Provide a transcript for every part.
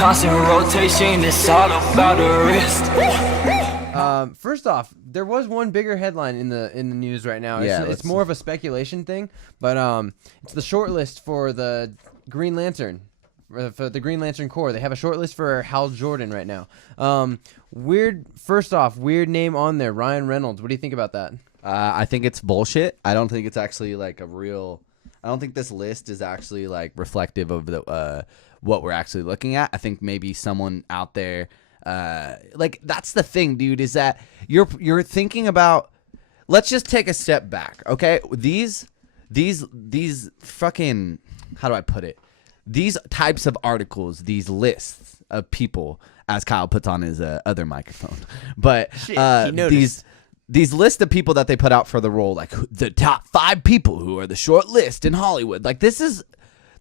constant rotation, it's all about the wrist. First off, there was one bigger headline in the news right now. It's more of a speculation thing, but it's the shortlist for the Green Lantern, for the Green Lantern Corps. They have a shortlist for Hal Jordan right now. Weird name on there, Ryan Reynolds. What do you think about that? I think it's bullshit. I don't think it's actually like I don't think this list is actually like reflective of the what we're actually looking at. I think maybe someone out there. Like that's the thing, dude, is that you're thinking about, let's just take a step back. Okay. These fucking, how do I put it? These types of articles, these lists of people, as Kyle puts on his other microphone, but these lists of people that they put out for the role, like the top 5 people who are the short list in Hollywood. Like this is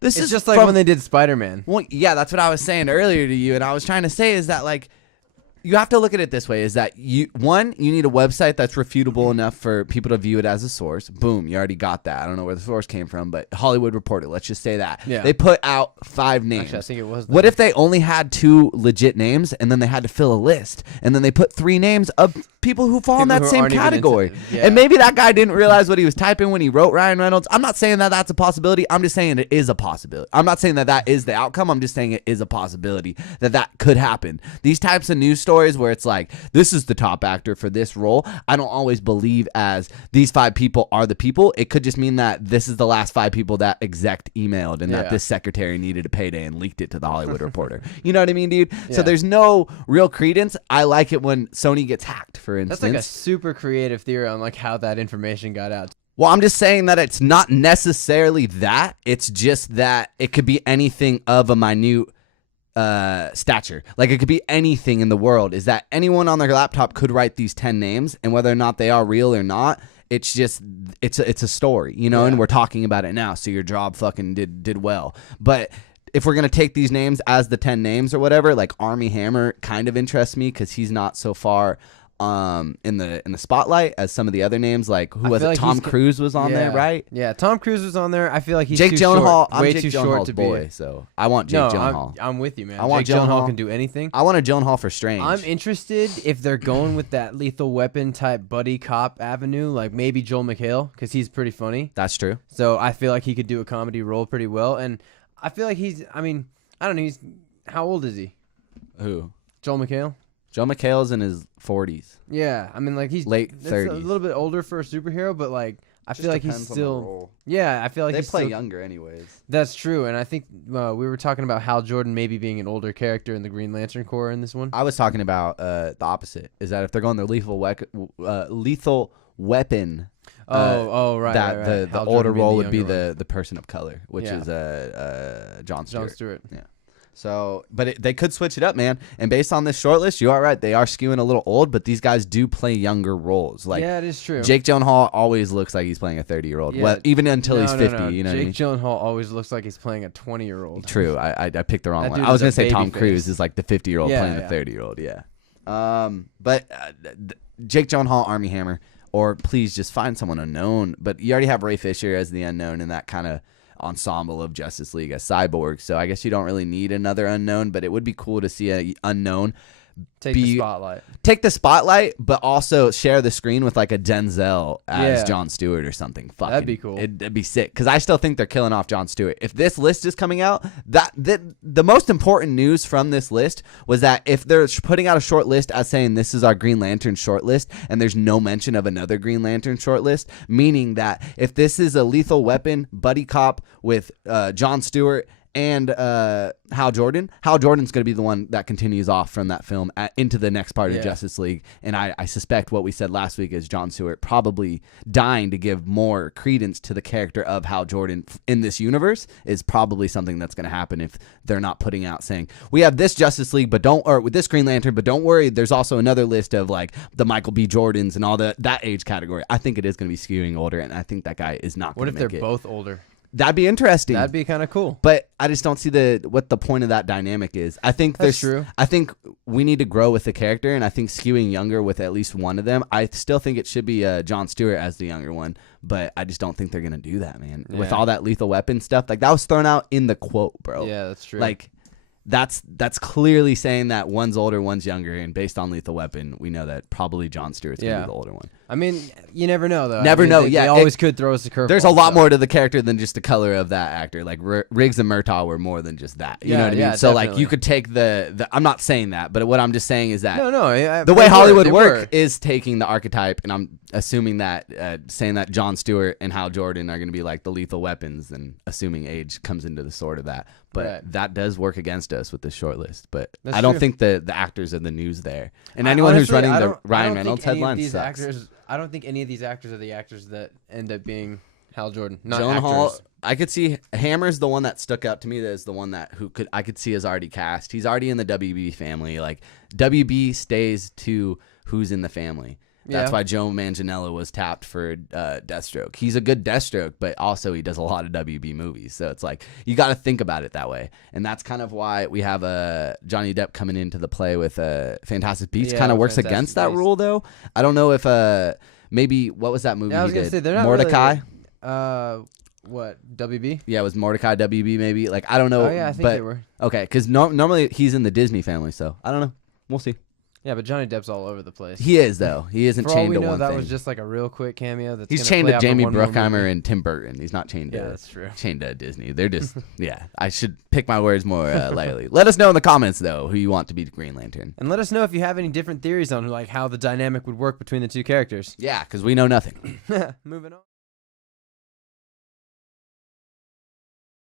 just like when they did Spider-Man. Well, yeah, that's what I was saying earlier to you, and I was trying to say is that like you have to look at it this way: is that you need a website that's refutable enough for people to view it as a source. Boom, you already got that. I don't know where the source came from, but Hollywood Reporter. Let's just say that. Yeah. They put out 5 names. Actually, I think it was. What if they only had 2 legit names, and then they had to fill a list, and then they put 3 names of people who fall in that same category? And maybe that guy didn't realize what he was typing when he wrote Ryan Reynolds. I'm not saying that that's a possibility. I'm just saying it is a possibility. I'm not saying that that is the outcome. I'm just saying it is a possibility that could happen. These types of news stories where it's like, this is the top actor for this role, I don't always believe as these 5 people are the people. It could just mean that this is the last 5 people that exec emailed and that this secretary needed a payday and leaked it to the Hollywood Reporter. You know what I mean, dude? Yeah. So there's no real credence. I like it when Sony gets hacked, for instance. That's like a super creative theory on like how that information got out. Well, I'm just saying that it's not necessarily that. It's just that it could be anything of a minute stature. Like it could be anything in the world. Is that anyone on their laptop could write these 10 names, and whether or not they are real or not, it's just it's a story, you know. And we're talking about it now, so your job fucking did well. But if we're gonna take these names as the 10 names or whatever, like Armie Hammer kind of interests me because he's not so far in the spotlight as some of the other names. Like who was it? Tom Cruise was on there, right? Yeah, Tom Cruise was on there. I feel like he's Jake too Gyllenhaal. short, way too short to boy, be. so I want Jake Gyllenhaal. I'm with you, man. I want Jake Gyllenhaal can do anything. I want a Gyllenhaal for Strange. I'm interested if they're going with that Lethal Weapon type buddy cop avenue, like maybe Joel McHale, because he's pretty funny. That's true. So I feel like he could do a comedy role pretty well, and I feel like I don't know. How old is he? Who? Joel McHale. Joe McHale's in his 40s. Yeah, I mean, like he's late 30s. A little bit older for a superhero, but like I feel like he's still. Yeah, I feel like they he's play still younger anyways. That's true, and I think we were talking about Hal Jordan maybe being an older character in the Green Lantern Corps in this one. I was talking about the opposite. Is that if they're going the lethal weapon. Right. The older role would be the person of color, which is Jon Stewart. Jon Stewart. Yeah. So, but they could switch it up, man. And based on this shortlist, you are right. They are skewing a little old, but these guys do play younger roles. Like, yeah, it is true. Jake Gyllenhaal always looks like he's playing a 30-year-old. Yeah. Well, even until he's 50, you know what I mean? Jake Gyllenhaal always looks like he's playing a 20-year-old. True. I picked the wrong one. dude I was is a going to say Tom baby Cruise face. is like the 50-year-old playing a 30-year-old. Yeah. But Jake Gyllenhaal, Armie Hammer, or please just find someone unknown. But you already have Ray Fisher as the unknown in that kind of ensemble of Justice League as Cyborg, so I guess you don't really need another unknown, but it would be cool to see a unknown take the spotlight, but also share the screen with like a Denzel as Jon Stewart or something. That'd be cool. It'd be sick, because I still think they're killing off Jon Stewart. If this list is coming out, the most important news from this list was that if they're putting out a short list as saying this is our Green Lantern short list, and there's no mention of another Green Lantern short list, meaning that if this is a Lethal Weapon buddy cop with Jon Stewart and Hal Jordan's going to be the one that continues off from that film into the next part of Justice League. And I suspect what we said last week is Jon Stewart probably dying to give more credence to the character of Hal Jordan in this universe is probably something that's going to happen if they're not putting out saying, we have this Justice League, or with this Green Lantern, but don't worry, there's also another list of like the Michael B. Jordans and all that age category. I think it is going to be skewing older, and I think that guy is not going to make it. What if they're both older? That'd be interesting. That'd be kind of cool. But I just don't see what the point of that dynamic is. I think that's true. I think we need to grow with the character, and I think skewing younger with at least one of them. I still think it should be Jon Stewart as the younger one, but I just don't think they're gonna do that, man. Yeah. With all that Lethal Weapon stuff, like that was thrown out in the quote, bro. Yeah, that's true. Like that's clearly saying that one's older, one's younger, and based on Lethal Weapon, we know that probably Jon Stewart's gonna be the older one. I mean, you never know though. Never know. They always could throw us a curveball. There's a lot more to the character than just the color of that actor. Like Riggs and Murtaugh were more than just that. You know what I mean? So like you could take the. I'm not saying that, but what I'm just saying is that the way Hollywood work is taking the archetype, and I'm assuming that saying that Jon Stewart and Hal Jordan are going to be like the Lethal Weapons, and assuming age comes into the sort of that. But that does work against us with this shortlist. But I don't think the actors are the news there. And anyone who's running the Ryan Reynolds headline sucks. I don't think any of these actors are the actors that end up being Hal Jordan. Not Gyllenhaal, actors. I could see Hammer's the one that stuck out to me. That is the one that I could see is already cast. He's already in the WB family. Like WB stays to who's in the family. That's why Joe Manganiello was tapped for Deathstroke. He's a good Deathstroke, but also he does a lot of WB movies. So it's like you got to think about it that way. And that's kind of why we have Johnny Depp coming into the play with Fantastic Beasts. Kind of works against that rule, though. I don't know if maybe what was that movie I was he gonna did? say, they're not Mordecai? Really, what, WB? Yeah, it was Mordecai WB maybe. Like I don't know. Oh yeah, I think they were. Okay, because normally he's in the Disney family, so I don't know. We'll see. Yeah, but Johnny Depp's all over the place. He is, though. He isn't chained to one thing. That was just like a real quick cameo. He's chained to Jamie Bruckheimer and Tim Burton. He's not chained to. Yeah, that's true. Chained to Disney. They're just I should pick my words more lightly. Let us know in the comments though who you want to be the Green Lantern, and let us know if you have any different theories on like how the dynamic would work between the two characters. Yeah, because we know nothing. Moving on.